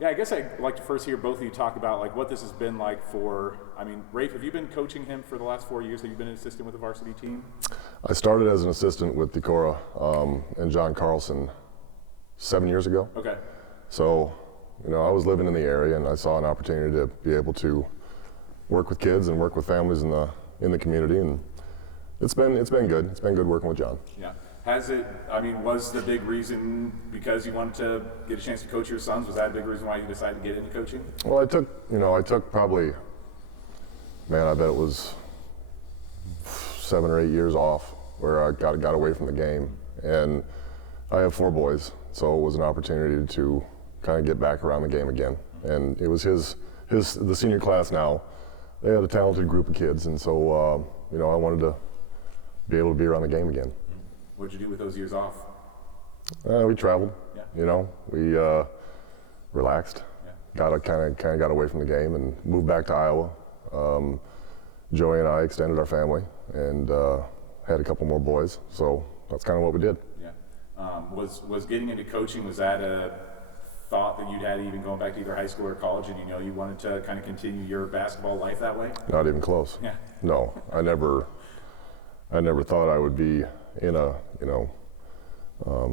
Yeah, I guess I'd like to first hear both of you talk about like what this has been like for, Raef, have you been coaching him for the last 4 years? Have you been an assistant with the varsity team? I started as an assistant with Decorah and John Carlson 7 years ago. Okay. So, I was living in the area and I saw an opportunity to be able to work with kids and work with families in the community, and it's been good. It's been good working with John. Yeah. Was the big reason because you wanted to get a chance to coach your sons? Was that a big reason why you decided to get into coaching? Well, I took probably, I bet it was 7 or 8 years off where I got away from the game, and I have 4 boys, so it was an opportunity to kind of get back around the game again. And it was the senior class now. They had a talented group of kids, and so I wanted to be able to be around the game again. What'd you do with those years off? We traveled. Yeah. We relaxed. Yeah. Got away from the game and moved back to Iowa. Joey and I extended our family and had a couple more boys. So that's kind of what we did. Yeah. Was getting into coaching, was that a thought that you'd had even going back to either high school or college, and you wanted to kind of continue your basketball life that way? Not even close. Yeah. No, I never thought I would be in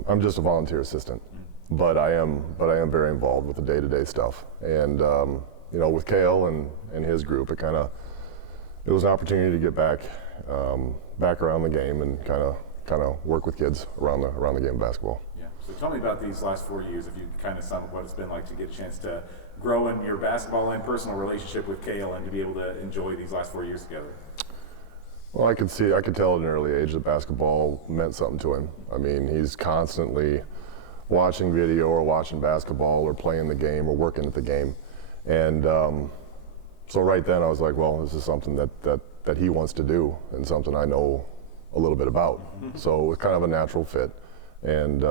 I'm just a volunteer assistant, but I am very involved with the day-to-day stuff. And with Cael and his group, it was an opportunity to get back around the game and kind of work with kids around the game of basketball. Yeah. So tell me about these last 4 years, if you kind of sum up what it's been like to get a chance to grow in your basketball and personal relationship with Cael and to be able to enjoy these last 4 years together. Well, I could tell at an early age that basketball meant something to him. He's constantly watching video or watching basketball or playing the game or working at the game. And so right then I was like, well, this is something that he wants to do and something I know a little bit about. So it was kind of a natural fit. And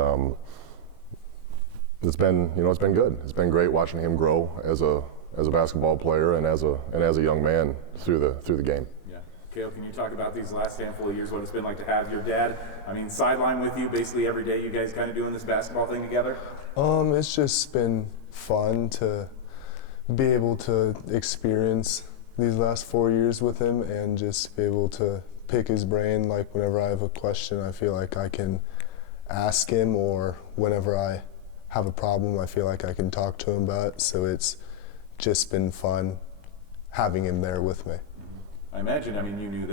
it's been good. It's been great watching him grow as a basketball player and as a young man through the game. Cael, can you talk about these last handful of years, what it's been like to have your dad, sideline with you basically every day, you guys kind of doing this basketball thing together? It's just been fun to be able to experience these last 4 years with him and just be able to pick his brain. Like whenever I have a question, I feel like I can ask him, or whenever I have a problem, I feel like I can talk to him about it. So it's just been fun having him there with me. I imagine, you knew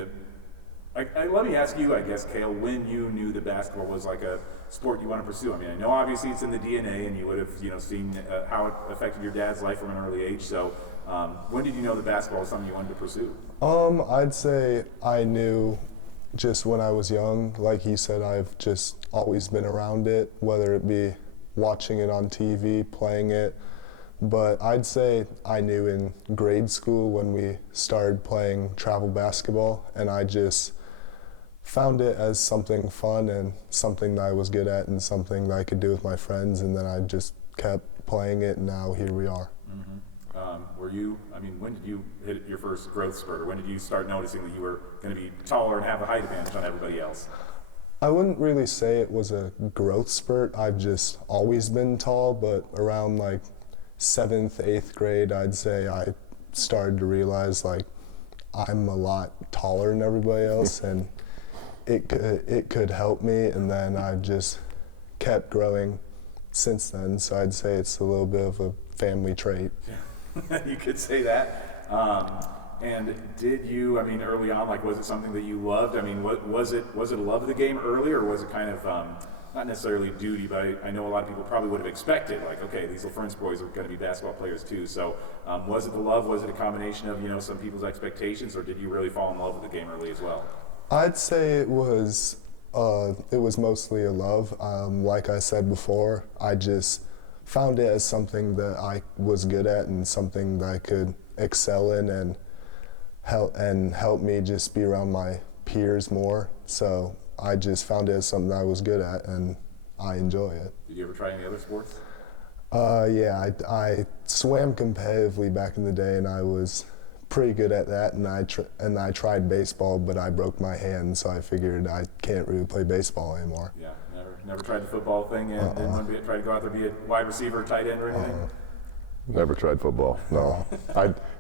that, let me ask you, I guess, Cael, when you knew that basketball was like a sport you want to pursue. I know obviously it's in the DNA and you would have, seen how it affected your dad's life from an early age. So when did you know that basketball was something you wanted to pursue? I'd say I knew just when I was young. Like he said, I've just always been around it, whether it be watching it on TV, playing it. But I'd say I knew in grade school when we started playing travel basketball, and I just found it as something fun and something that I was good at and something that I could do with my friends, and then I just kept playing it, and now here we are. When did you hit your first growth spurt, or when did you start noticing that you were going to be taller and have a height advantage on everybody else? I wouldn't really say it was a growth spurt. I've just always been tall, but around 7th, 8th grade, I'd say I started to realize I'm a lot taller than everybody else, and it could help me, and then I've just kept growing since then. So I'd say it's a little bit of a family trait. Yeah. You could say that. And did you, early on, was it something that you loved? Was it a love of the game early, or was it kind of not necessarily duty, but I know a lot of people probably would have expected, okay, these LaFrentz boys are going to be basketball players too. So was it the love? Was it a combination of, some people's expectations, or did you really fall in love with the game early as well? I'd say it was mostly a love. Like I said before, I just found it as something that I was good at and something that I could excel in and help me just be around my peers more. So I just found it as something I was good at, and I enjoy it. Did you ever try any other sports? Yeah, I swam competitively back in the day, and I was pretty good at that. And I tried baseball, but I broke my hand, so I figured I can't really play baseball anymore. Yeah, never tried the football thing, and didn't want to try to go out there be a wide receiver, tight end, or anything. Never tried football. No,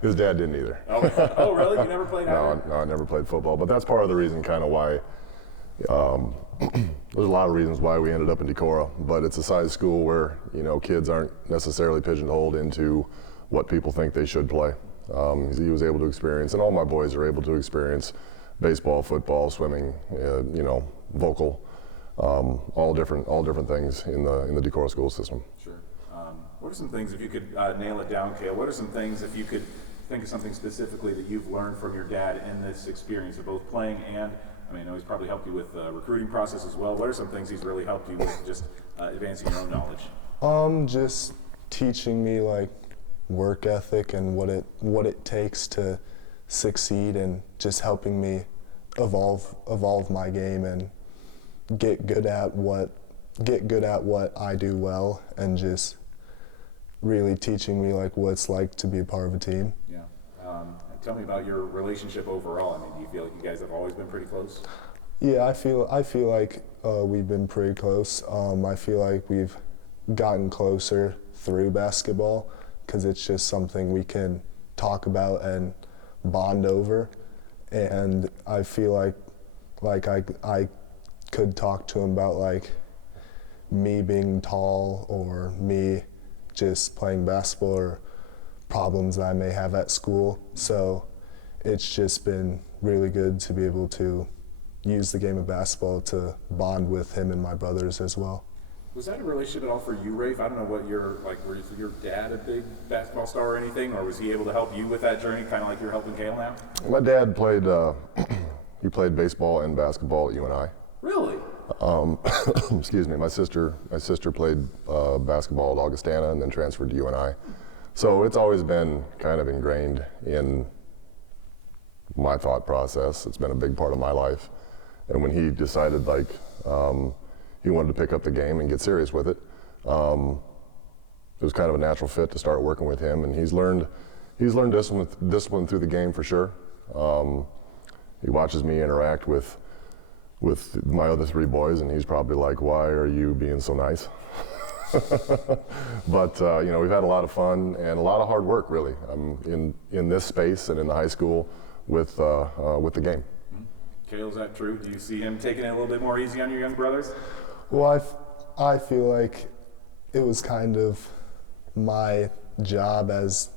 his dad didn't either. Oh, really? You never played either? No, I never played football. But that's part of the reason, kind of why. There's a lot of reasons why we ended up in Decorah, but it's a size school where kids aren't necessarily pigeonholed into what people think they should play. He was able to experience, and all my boys are able to experience, baseball, football, swimming, vocal, all different things in the Decorah school system. Sure. What are some things, if you could nail it down, Cael, what are some things, if you could think of something specifically that you've learned from your dad in this experience of both playing and, I know he's probably helped you with the recruiting process as well. What are some things he's really helped you with just advancing your own knowledge? Just teaching me like work ethic and what it takes to succeed, and just helping me evolve my game and get good at what I do well, and just really teaching me like what it's like to be a part of a team. Yeah. Tell me about your relationship overall. Do you feel like you guys have always been pretty close? Yeah, I feel like we've been pretty close. I feel like we've gotten closer through basketball because it's just something we can talk about and bond over. And I feel like I could talk to him about like me being tall or me just playing basketball or problems that I may have at school. So it's just been really good to be able to use the game of basketball to bond with him and my brothers as well. Was that a relationship at all for you, Raef? I don't know what was your dad a big basketball star or anything, or was he able to help you with that journey, kind of like you're helping Cael now? My dad played, he played baseball and basketball at UNI. Really? Excuse me, my sister played basketball at Augustana and then transferred to UNI. So it's always been kind of ingrained in my thought process. It's been a big part of my life. And when he decided he wanted to pick up the game and get serious with it, it was kind of a natural fit to start working with him. And he's learned discipline through the game for sure. He watches me interact with my other three boys, and he's probably like, "Why are you being so nice?" But we've had a lot of fun and a lot of hard work, really, in this space and in the high school with the game. Cael, is that true? Do you see him taking it a little bit more easy on your young brothers? Well, I feel like it was kind of my job as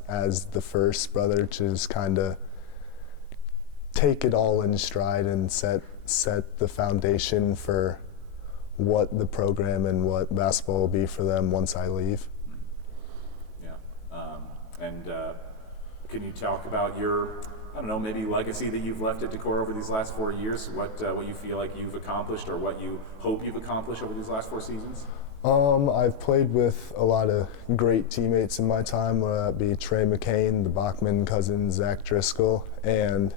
the first brother to just kind of take it all in stride and set the foundation for what the program and what basketball will be for them once I leave. Yeah. Can you talk about your, maybe legacy that you've left at Decorah over these last 4 years? What you feel like you've accomplished, or what you hope you've accomplished over these last 4 seasons? I've played with a lot of great teammates in my time, whether that be Trey McCain, the Bachman cousins, Zach Driscoll, and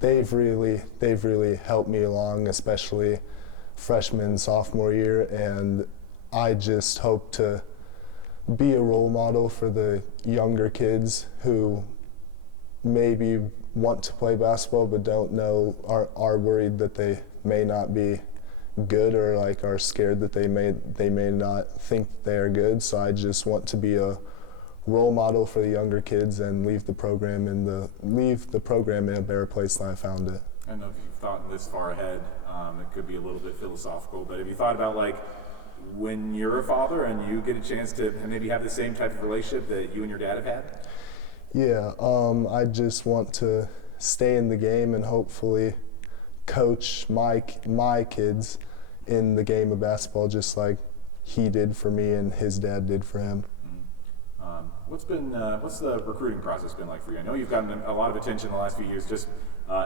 they've really helped me along, especially freshman, sophomore year, and I just hope to be a role model for the younger kids who maybe want to play basketball but don't know, are worried that they may not be good, or are scared that they may not think they are good. So I just want to be a role model for the younger kids and leave the program in a better place than I found it. I don't know if you've thought this far ahead. It could be a little bit philosophical, but have you thought about when you're a father and you get a chance to maybe have the same type of relationship that you and your dad have had? Yeah, I just want to stay in the game and hopefully coach my kids in the game of basketball just like he did for me and his dad did for him. What's the recruiting process been like for you? I know you've gotten a lot of attention in the last few years, just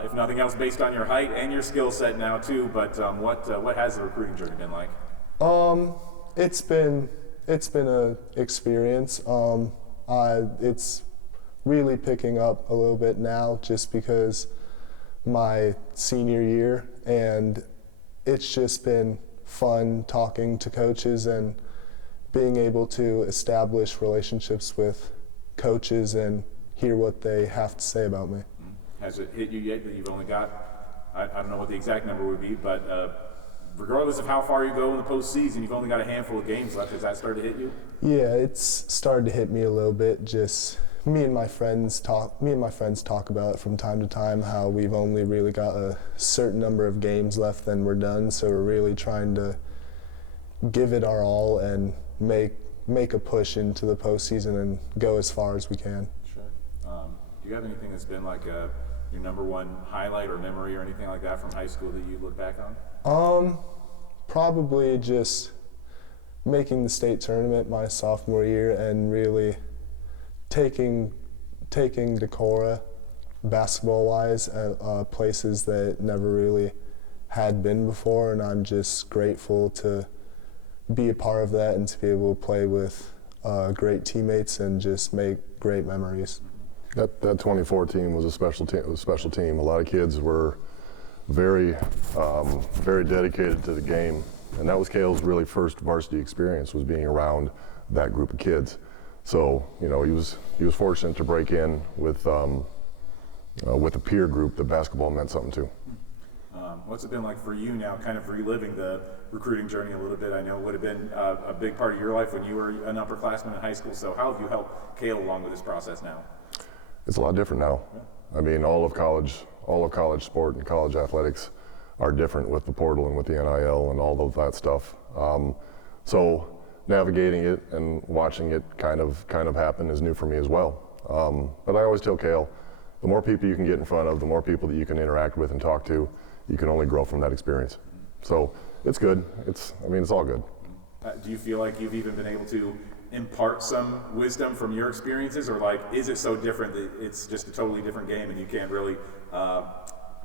if nothing else, based on your height and your skill set now too. But what has the recruiting journey been like? It's been a experience. It's really picking up a little bit now, just because my senior year, and it's just been fun talking to coaches and being able to establish relationships with coaches and hear what they have to say about me. Has it hit you yet that you've only got, I don't know what the exact number would be, but regardless of how far you go in the postseason, you've only got a handful of games left. Has that started to hit you? Yeah, it's started to hit me a little bit. Just me and my friends talk about it from time to time, how we've only really got a certain number of games left, then we're done. So we're really trying to give it our all and make a push into the postseason and go as far as we can. Sure. Do you have anything that's been like your number one highlight or memory or anything like that from high school that you look back on? Probably just making the state tournament my sophomore year and really taking Decorah basketball-wise places that never really had been before, and I'm just grateful to be a part of that and to be able to play with great teammates and just make great memories. That 2014 was a special team. A lot of kids were very dedicated to the game, and that was Cael's really first varsity experience, was being around that group of kids. So he was fortunate to break in with a peer group that basketball meant something to. What's it been like for you now, kind of reliving the recruiting journey a little bit? I know it would have been a big part of your life when you were an upperclassman in high school. So how have you helped Cael along with this process now? It's a lot different now. I mean, all of college sport and college athletics are different with the portal and with the NIL and all of that stuff. So navigating it and watching it kind of happen is new for me as well. But I always tell Cael, the more people you can get in front of, the more people that you can interact with and talk to, you can only grow from that experience. So it's good. It's all good. Do you feel like you've even been able to impart some wisdom from your experiences, or like, is it so different that it's just a totally different game and you can't really,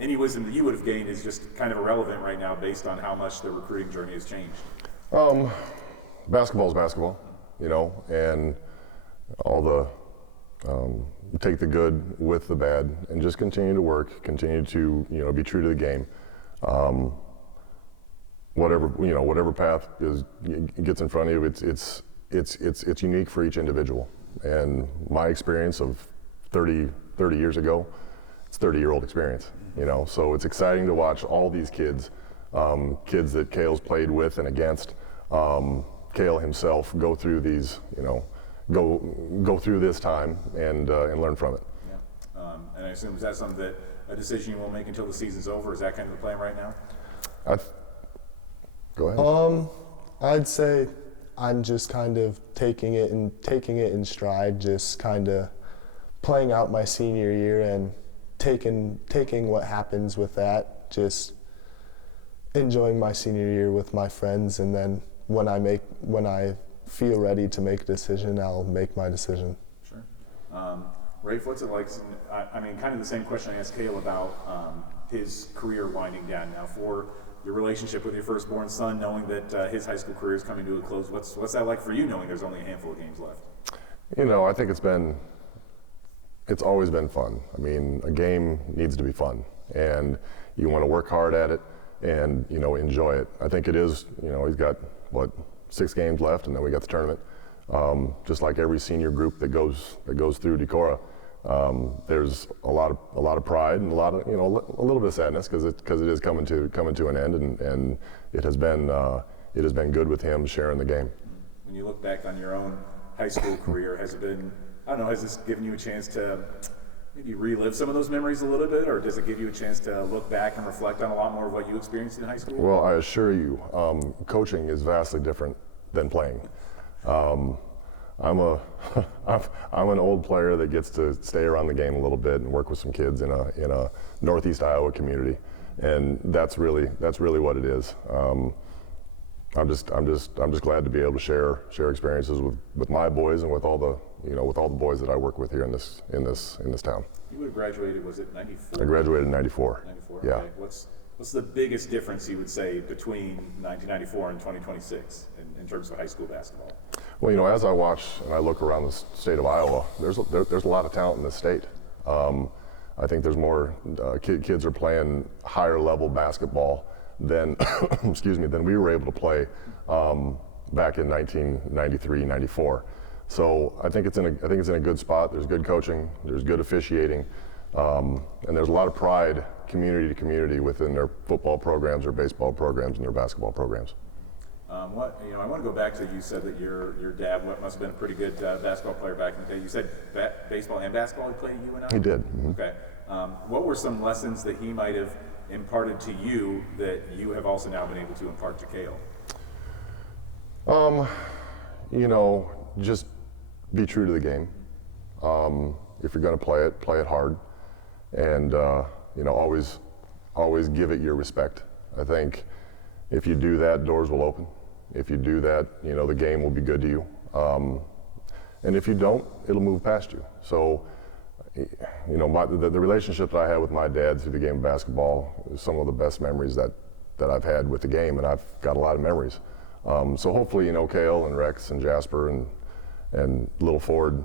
any wisdom that you would have gained is just kind of irrelevant right now based on how much the recruiting journey has changed? Basketball's basketball, and all the, take the good with the bad and just continue to work, continue to, be true to the game. Whatever path gets in front of you, it's unique for each individual. And my experience of 30 years ago, it's 30-year-old experience, So it's exciting to watch all these kids that Cael's played with and against, Cael himself go through these, go through this time and learn from it. Yeah. And I assume, is that something that a decision you won't make until the season's over? Is that kind of the plan right now? Go ahead. I'd say I'm just kind of taking it in stride, just kind of playing out my senior year and taking what happens with that, just enjoying my senior year with my friends, and then when I feel ready to make a decision, I'll make my decision. Sure. Raef, what's it like? I mean, kind of the same question I asked Cael about his career winding down now. For your relationship with your firstborn son, knowing that his high school career is coming to a close, what's that like for you, knowing there's only a handful of games left? I think it's always been fun. I mean, a game needs to be fun, and you want to work hard at it and enjoy it. I think it is. He's got 6 games left, and then we got the tournament. Just like every senior group that goes through Decorah, there's a lot of pride and a lot of a little bit of sadness because it is coming to an end, and it has been good with him sharing the game. When you look back on your own high school career, has it been, I don't know, has this given you a chance to maybe relive some of those memories a little bit, or does it give you a chance to look back and reflect on a lot more of what you experienced in high school? Well, I assure you, coaching is vastly different than playing. I'm an old player that gets to stay around the game a little bit and work with some kids in a Northeast Iowa community, and that's really what it is. I'm just glad to be able to share experiences with my boys and with all the boys that I work with here in this town. You would have graduated, was it 94? I graduated in 94. 94. Yeah. Okay. What's the biggest difference you would say between 1994 and 2026 in terms of high school basketball? Well, as I watch and I look around the state of Iowa, there's a lot of talent in this state. I think there's more kids are playing higher level basketball than than we were able to play back in 1993, 94. So I think it's in a good spot. There's good coaching, there's good officiating, And there's a lot of pride, community to community, within their football programs, their baseball programs, and their basketball programs. I want to go back to, you said that your dad must have been a pretty good basketball player back in the day. You said baseball and basketball he played at UNI? He did. Okay. What were some lessons that he might have imparted to you that you have also now been able to impart to Cael? Just be true to the game. If you're going to play it hard, and always give it your respect. I think if you do that, doors will open. If you do that, the game will be good to you. And if you don't, it'll move past you. So, the relationship that I had with my dad through the game of basketball is some of the best memories that I've had with the game, and I've got a lot of memories. So hopefully, Cael and Rex and Jasper and little Ford,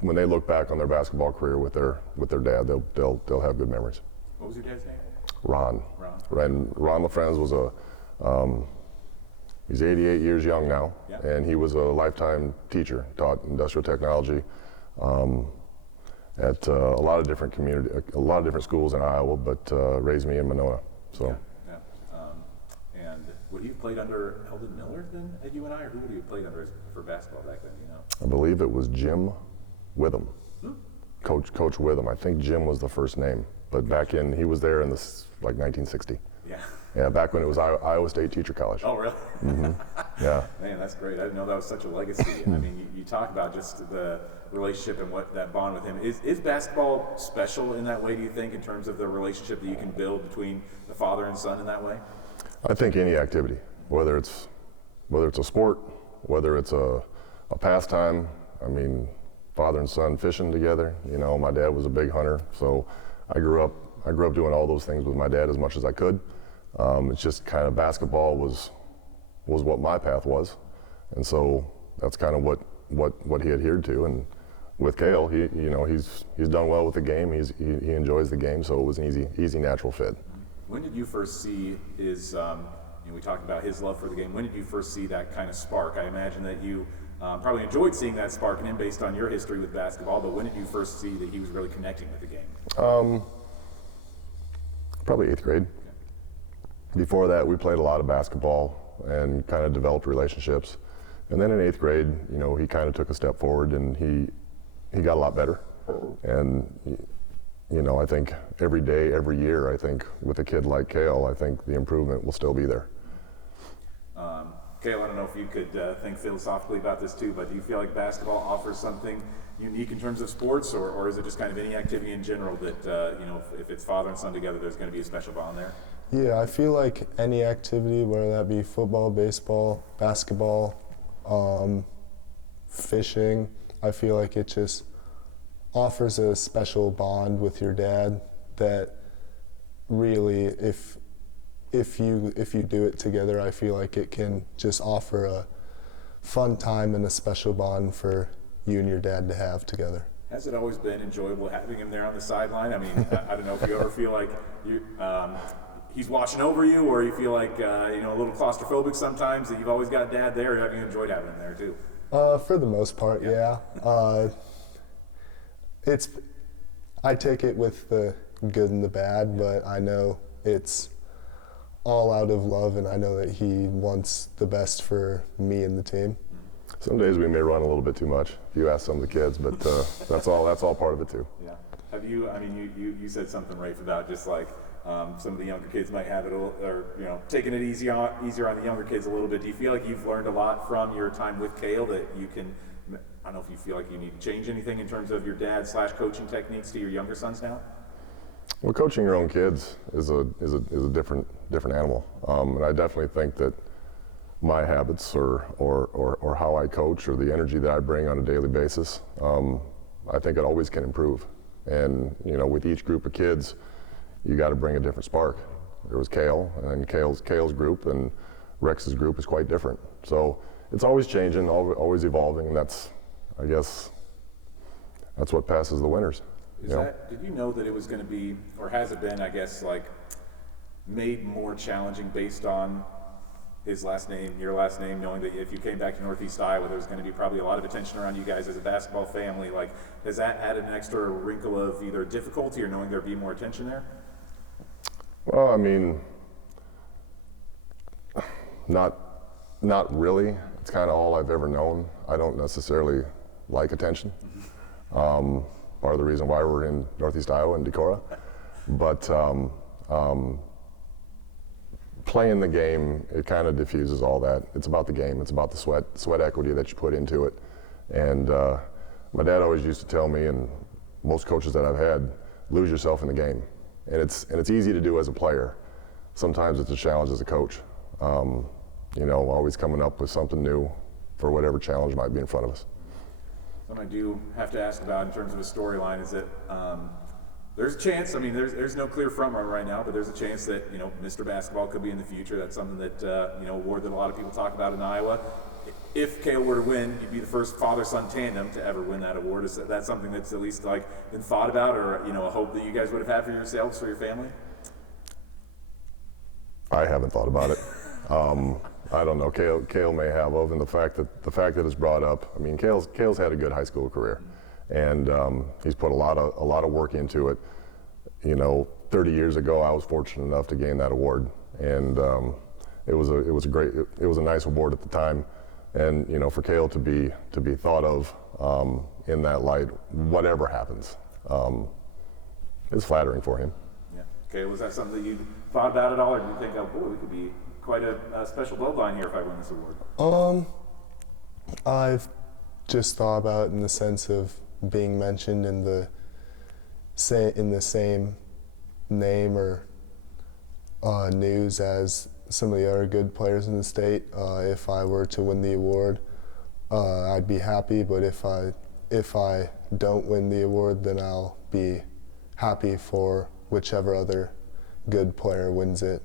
when they look back on their basketball career with their dad, they'll have good memories. What was your dad's name? Ron LaFrentz was he's 88 years young now, yeah. And he was a lifetime teacher, taught industrial technology at a lot of different schools in Iowa, but raised me in Monona. So. Yeah. And would he have played under Eldon Miller then at UNI, or who would he have played under for basketball back then? I believe it was Jim Witham, Coach Witham. I think Jim was the first name, but he was there in 1960. Yeah. Yeah, back when it was Iowa State Teacher College. Oh, really? Mm-hmm. Yeah. Man, that's great. I didn't know that was such a legacy. I mean, you talk about just the relationship and what that bond with him. Is basketball special in that way, do you think, in terms of the relationship that you can build between the father and son in that way? I think any activity, whether it's a sport, whether it's a pastime. I mean, father and son fishing together. My dad was a big hunter, so I grew up doing all those things with my dad as much as I could. It's just kind of basketball was what my path was, and so that's kind of what he adhered to. And with Cael, he's done well with the game. He enjoys the game, so it was an easy natural fit. When did you first see his? We talked about his love for the game. When did you first see that kind of spark? I imagine that you probably enjoyed seeing that spark in him based on your history with basketball. But when did you first see that he was really connecting with the game? Probably 8th grade. Before that, we played a lot of basketball and kind of developed relationships. And then in 8th grade, he kind of took a step forward and he got a lot better. And I think every day, every year, I think with a kid like Cael, I think the improvement will still be there. Cael, I don't know if you could think philosophically about this too, but do you feel like basketball offers something unique in terms of sports, or is it just kind of any activity in general that, if it's father and son together, there's going to be a special bond there? Yeah, I feel like any activity, whether that be football, baseball, basketball, fishing, I feel like it just offers a special bond with your dad that really, if you do it together, I feel like it can just offer a fun time and a special bond for you and your dad to have together. Has it always been enjoyable having him there on the sideline? I mean, I don't know if you ever feel like he's watching over you, or you feel like a little claustrophobic sometimes, that you've always got dad there, or have you enjoyed having him there too? For the most part, yeah. I take it with the good and the bad, but I know it's all out of love, and I know that he wants the best for me and the team. Some days we may run a little bit too much, if you ask some of the kids, but that's all part of it too. Yeah. Have you? I mean, you said something, Raef, about just like some of the younger kids might have it, or taking it easier on the younger kids a little bit. Do you feel like you've learned a lot from your time with Cael that you can? I don't know if you feel like you need to change anything in terms of your dad/coaching techniques to your younger sons now. Well, coaching your own kids is a different animal, and I definitely think that my habits or how I coach or the energy that I bring on a daily basis, I think it always can improve. And with each group of kids, you got to bring a different spark. There was Cael, and Cael's group, and Rex's group is quite different. So it's always changing, always evolving, and I guess that's what passes the winners. Did you know that it was going to be, or has it been, I guess, like made more challenging based on his last name, your last name, knowing that if you came back to Northeast Iowa, there's going to be probably a lot of attention around you guys as a basketball family. Like, has that added an extra wrinkle of either difficulty or knowing there'd be more attention there? Well, I mean, not really. It's kind of all I've ever known. I don't necessarily like attention. Part of the reason why we're in Northeast Iowa and Decorah. But playing the game, it kind of diffuses all that. It's about the game. It's about the sweat equity that you put into it. And my dad always used to tell me, and most coaches that I've had, lose yourself in the game. And it's easy to do as a player. Sometimes it's a challenge as a coach. You know, always coming up with something new for whatever challenge might be in front of us. Something I do have to ask about in terms of a storyline is that there's a chance, I mean, there's no clear front runner right now, but there's a chance that, you know, Mr. Basketball could be in the future. That's something that, you know, award that a lot of people talk about in Iowa. If Cael were to win, you'd be the first father-son tandem to ever win that award. Is that something that's at least, like, been thought about, or, you know, a hope that you guys would have had for yourselves, for your family? I haven't thought about it. I don't know. Cael may have, other than the fact that it's brought up. I mean, Cael's had a good high school career, and he's put a lot of work into it. You know, 30 years ago, I was fortunate enough to gain that award, and it was a nice award at the time. And you know, for Cael to be thought of in that light, whatever happens, is flattering for him. Yeah. Cael, was that something that you thought about at all, or did you think, oh boy, we could be quite a special bloodline here if I win this award? I've just thought about it in the sense of being mentioned in the same name or news as some of the other good players in the state. If I were to win the award, I'd be happy. But if I don't win the award, then I'll be happy for whichever other good player wins it.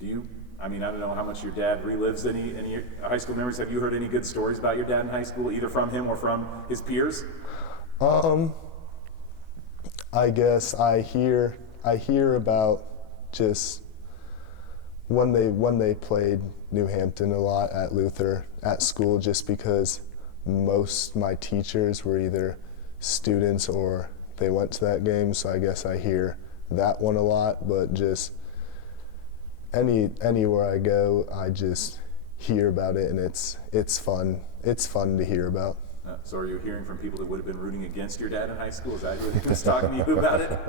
Do you, I mean, I don't know how much your dad relives any high school memories. Have you heard any good stories about your dad in high school, either from him or from his peers? I guess I hear about just when they played New Hampton a lot at Luther at school, just because most my teachers were either students or they went to that game, so I guess I hear that one a lot. But just anywhere I go, I just hear about it, and it's fun. It's fun to hear about. So are you hearing from people that would have been rooting against your dad in high school? Is that who was talking to you about it?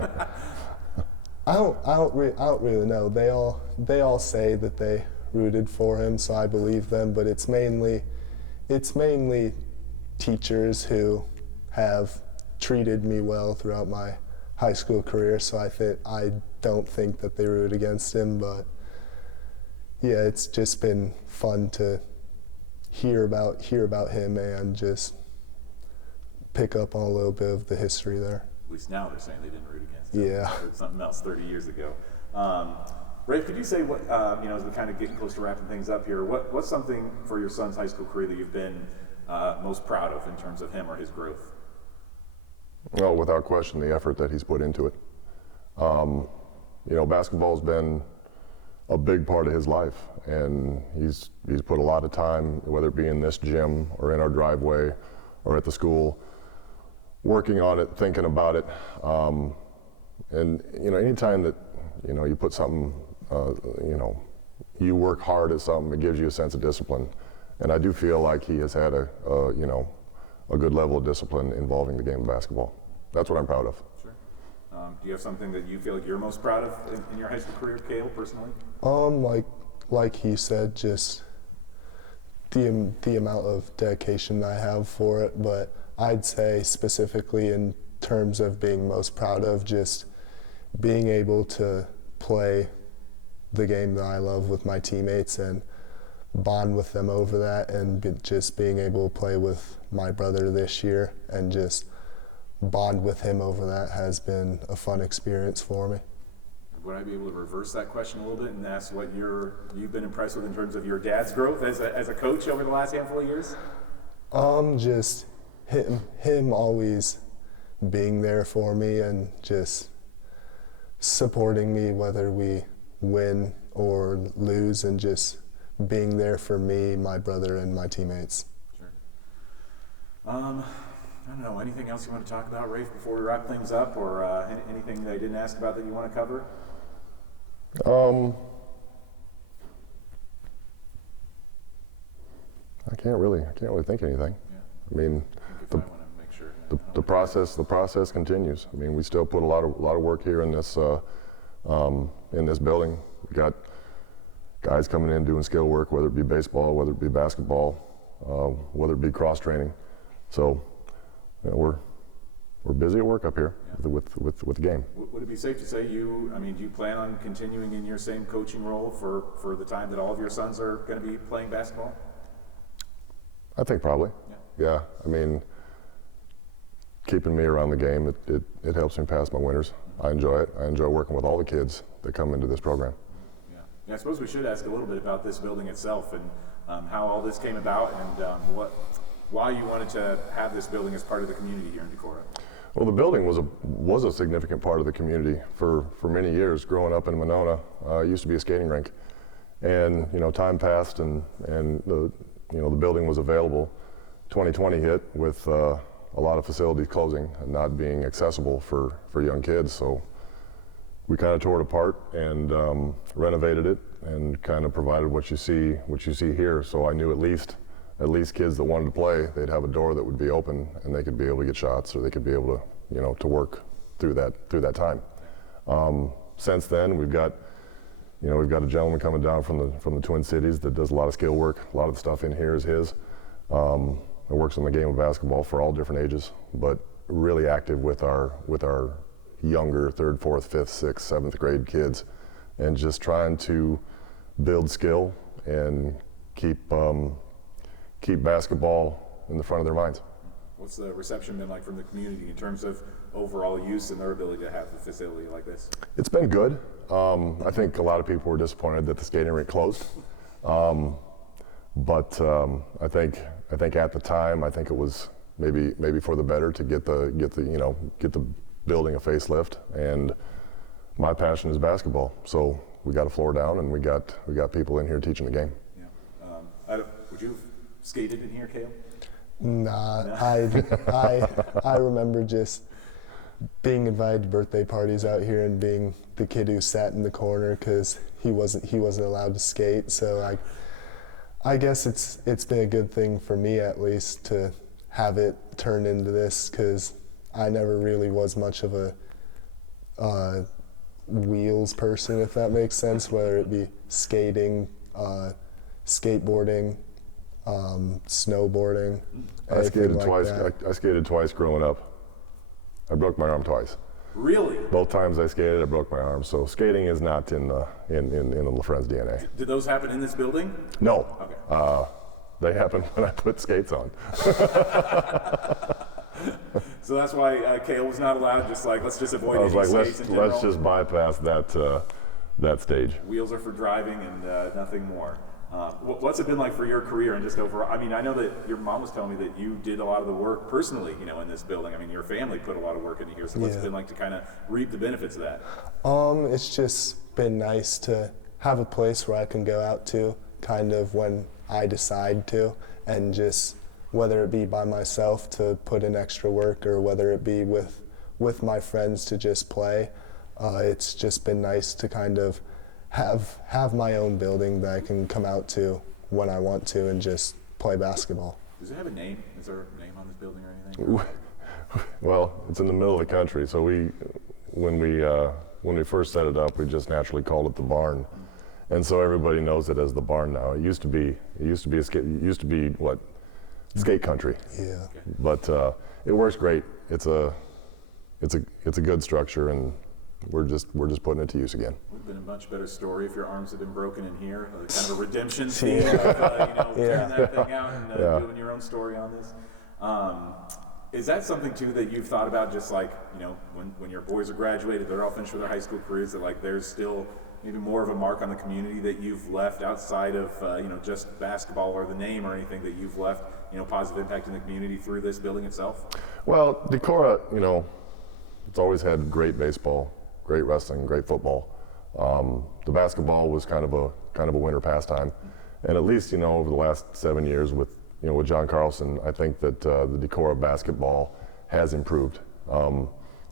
I don't really know. They all say that they rooted for him, so I believe them. But it's mainly teachers who have treated me well throughout my high school career. So I don't think that they root against him. But yeah, it's just been fun to hear about him and just pick up on a little bit of the history there. At least now they're saying they didn't root against him. Yeah. I heard something else 30 years ago. Raef, could you say what, you know, as we're kind of getting close to wrapping things up here, what's something for your son's high school career that you've been most proud of in terms of him or his growth? Well, without question, the effort that he's put into it. You know, basketball's been a big part of his life, and he's put a lot of time, whether it be in this gym or in our driveway or at the school, working on it, thinking about it. And you know, anytime that you know you put something, you know, you work hard at something, it gives you a sense of discipline. And I do feel like he has had a you know, a good level of discipline involving the game of basketball. That's what I'm proud of. Sure. Do you have something that you feel like you're most proud of in your high school career, Cael, personally? Like he said, just the amount of dedication I have for it. But I'd say specifically in terms of being most proud of, just being able to play the game that I love with my teammates and bond with them over that, and just being able to play with my brother this year and just bond with him over that has been a fun experience for me. Would I be able to reverse that question a little bit and ask what you've been impressed with in terms of your dad's growth as a coach over the last handful of years? Just him always being there for me and just supporting me whether we win or lose, and just being there for me, my brother, and my teammates. Sure. I don't know, anything else you want to talk about, Raef, before we wrap things up, or anything that I didn't ask about that you want to cover? I can't really think of anything. Yeah. I mean, I want to make sure. the process continues. I mean, we still put a lot of work here in this building. We got guys coming in doing skill work, whether it be baseball, whether it be basketball, whether it be cross training. So, you know, we're busy at work up here with the game. Would it be safe to say do you plan on continuing in your same coaching role for the time that all of your sons are going to be playing basketball? I think probably. Yeah. I mean, keeping me around the game, it helps me pass my winters. I enjoy it. I enjoy working with all the kids that come into this program. Yeah, I suppose we should ask a little bit about this building itself and how all this came about and why you wanted to have this building as part of the community here in Decorah. Well, the building was a significant part of the community for many years. Growing up in Monona, it used to be a skating rink, and time passed, and the building was available. 2020 hit with a lot of facilities closing and not being accessible for young kids. So we kind of tore it apart and renovated it and kind of provided what you see here. So I knew at least kids that wanted to play, they'd have a door that would be open and they could be able to get shots, or they could be able to to work through that time. Since then, we've got a gentleman coming down from the Twin Cities that does a lot of skill work. A lot of the stuff in here is his. He works on the game of basketball for all different ages, but really active with our younger 3rd, 4th, 5th, 6th, 7th grade kids, and just trying to build skill and keep basketball in the front of their minds. What's the reception been like from the community in terms of overall use and their ability to have a facility like this? It's been good. I think a lot of people were disappointed that the skating rink closed, but I think at the time, I think it was maybe for the better to get the building a facelift. And my passion is basketball, so we got a floor down and we got people in here teaching the game. Yeah. Would you have skated in here, Cael? Nah, I remember just being invited to birthday parties out here and being the kid who sat in the corner because he wasn't allowed to skate. So I guess it's been a good thing for me, at least, to have it turn into this, because I never really was much of a wheels person, if that makes sense, whether it be skating, skateboarding, snowboarding. I skated like twice. that. I skated twice growing up. I broke my arm twice. Really? Both times I skated, I broke my arm. So skating is not in the LaFrentz DNA. Did those happen in this building? No. Okay. They happened when I put skates on. So that's why Cael was not allowed. Just like, let's just avoid. I was like, skates in general. let's just bypass that stage. Wheels are for driving and nothing more. What's it been like for your career and just overall? I mean, I know that your mom was telling me that you did a lot of the work personally, in this building. I mean, your family put a lot of work into here. So what's it been like to kind of reap the benefits of that? It's just been nice to have a place where I can go out to kind of when I decide to, and just whether it be by myself to put in extra work or whether it be with my friends to just play. It's just been nice to kind of have my own building that I can come out to when I want to and just play basketball. Does it have a name? Is there a name on this building or anything? Well, it's in the middle of the country, so when we first set it up, we just naturally called it the Barn, and so everybody knows it as the Barn now. It used to be skate country. Yeah. Okay. But it works great. It's a good structure, and we're just putting it to use again. Would have been a much better story if your arms had been broken in here, kind of a redemption scene of tearing that thing out and doing your own story on this. Is that something too that you've thought about, just like, when your boys are graduated, they're all finished with their high school careers, that like there's still maybe more of a mark on the community that you've left outside of just basketball or the name or anything, that you've left positive impact in the community through this building itself? Well, Decorah, it's always had great baseball, great wrestling, great football. The basketball was kind of a winter pastime, and at least over the last 7 years with with John Carlson, I think that the Decorah basketball has improved.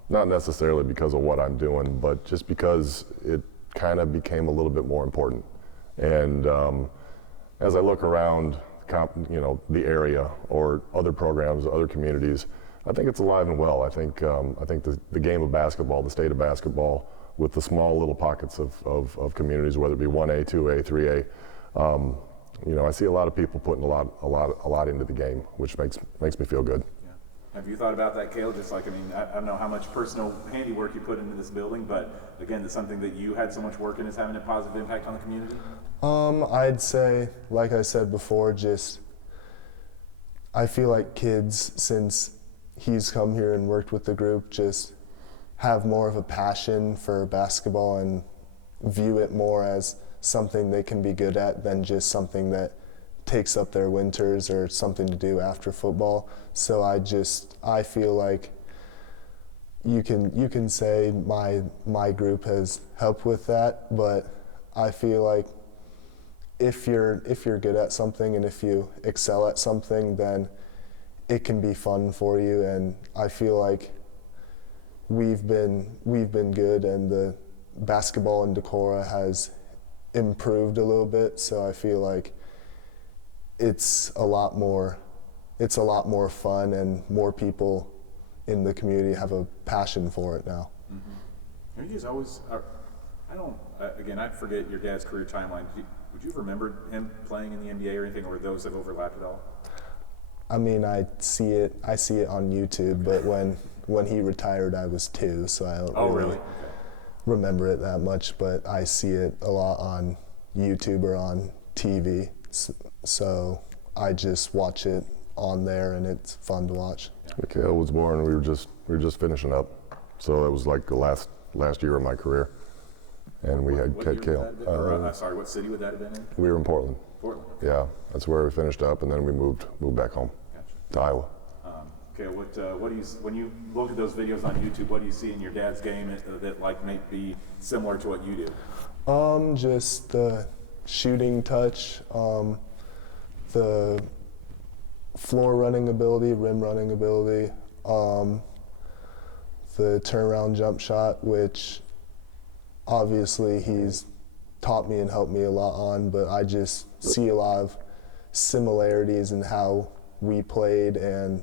Not necessarily because of what I'm doing, but just because it kind of became a little bit more important. And as I look around, the area or other programs, other communities, I think it's alive and well. I think the game of basketball, the state of basketball, with the small little pockets of communities, whether it be 1A, 2A, 3A, I see a lot of people putting a lot into the game, which makes me feel good. Yeah. Have you thought about that, Cael? Just like, I don't know how much personal handiwork you put into this building, but again, it's something that you had so much work in is having a positive impact on the community? I'd say, like I said before, I feel like kids, since he's come here and worked with the group, just have more of a passion for basketball and view it more as something they can be good at than just something that takes up their winters or something to do after football. So I feel like you can say my group has helped with that, but I feel like if you're good at something and if you excel at something, then it can be fun for you. And I feel like we've been good, and the basketball in Decorah has improved a little bit. So I feel like it's a lot more fun, and more people in the community have a passion for it now. Mm-hmm. You guys always are, I forget your dad's career timeline. Would you have remembered him playing in the NBA or anything, or those have overlapped at all? I see it on YouTube, but when he retired, I was 2, so I don't really remember it that much, but I see it a lot on YouTube or on TV, so I just watch it on there, and it's fun to watch. Cael was born, we were just finishing up, so it was like the last year of my career, and we had Cael. Sorry, what city would that have been in? We were in Portland. Portland. Yeah, that's where we finished up, and then we moved back home to Iowa. Okay, what do you, when you look at those videos on YouTube, what do you see in your dad's game that may be similar to what you do? Just the shooting touch, the floor running ability, rim running ability, the turnaround jump shot, which obviously he's taught me and helped me a lot on, but I just see a lot of similarities in how we played, and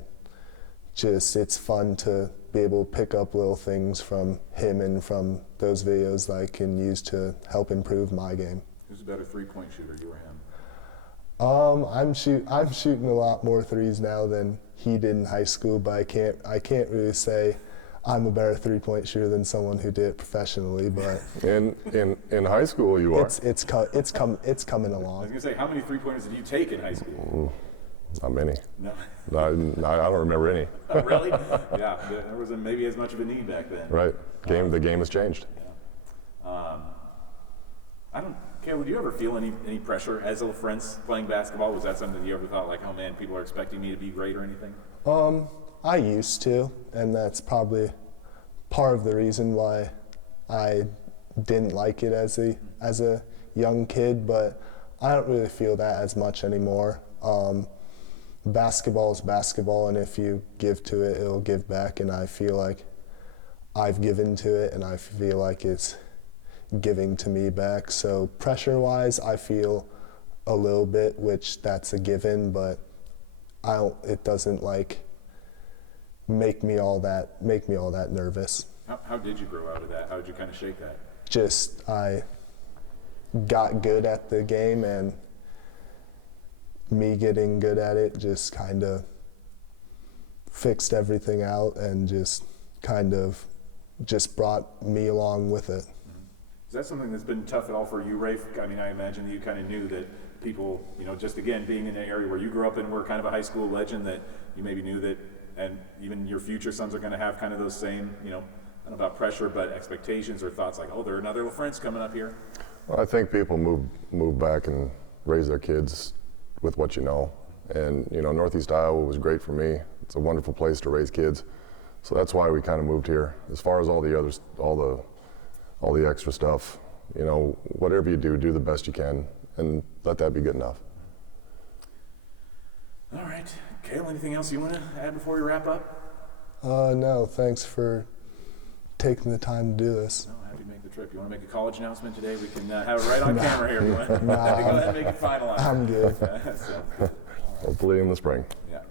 just it's fun to be able to pick up little things from him and from those videos that I can use to help improve my game. Who's a better three-point shooter, you or him? I'm shooting a lot more threes now than he did in high school, but I can't really say I'm a better three-point shooter than someone who did it professionally. But in high school, you are. It's coming along. I was gonna say, how many three-pointers did you take in high school? Not many. No. I don't remember any. Oh, really? Yeah, there wasn't maybe as much of a need back then. Right. The game has changed. Yeah. Cael, would you ever feel any pressure as a LaFrentz playing basketball? Was that something that you ever thought, like, oh man, people are expecting me to be great or anything? I used to, and that's probably part of the reason why I didn't like it as a young kid, but I don't really feel that as much anymore. Basketball is basketball, and if you give to it, it'll give back, and I feel like I've given to it, and I feel like it's giving to me back. So pressure-wise, I feel a little bit, which that's a given, but it doesn't like make me all that nervous. How did you grow out of that? How did you kind of shake that? Just I got good at the game, and me getting good at it just kind of fixed everything out, and just kind of just brought me along with it. Is that something that's been tough at all for you, Raef? I mean, I imagine that you kind of knew that people, just again, being in an area where you grew up and were kind of a high school legend, that you maybe knew that, and even your future sons are going to have kind of those same, I don't know about pressure, but expectations or thoughts like, oh, there are another LaFrentz coming up here. Well, I think people move back and raise their kids with what you know. And, Northeast Iowa was great for me. It's a wonderful place to raise kids. So that's why we kind of moved here. As far as all the extra stuff, you know, whatever you do, do the best you can, and let that be good enough. All right. Cael, anything else you want to add before we wrap up? No, thanks for taking the time to do this. No, happy to make the trip. You want to make a college announcement today? We can have it right on camera here. If you want. Go ahead and make it finalized. I'm good. So, Hopefully in the spring.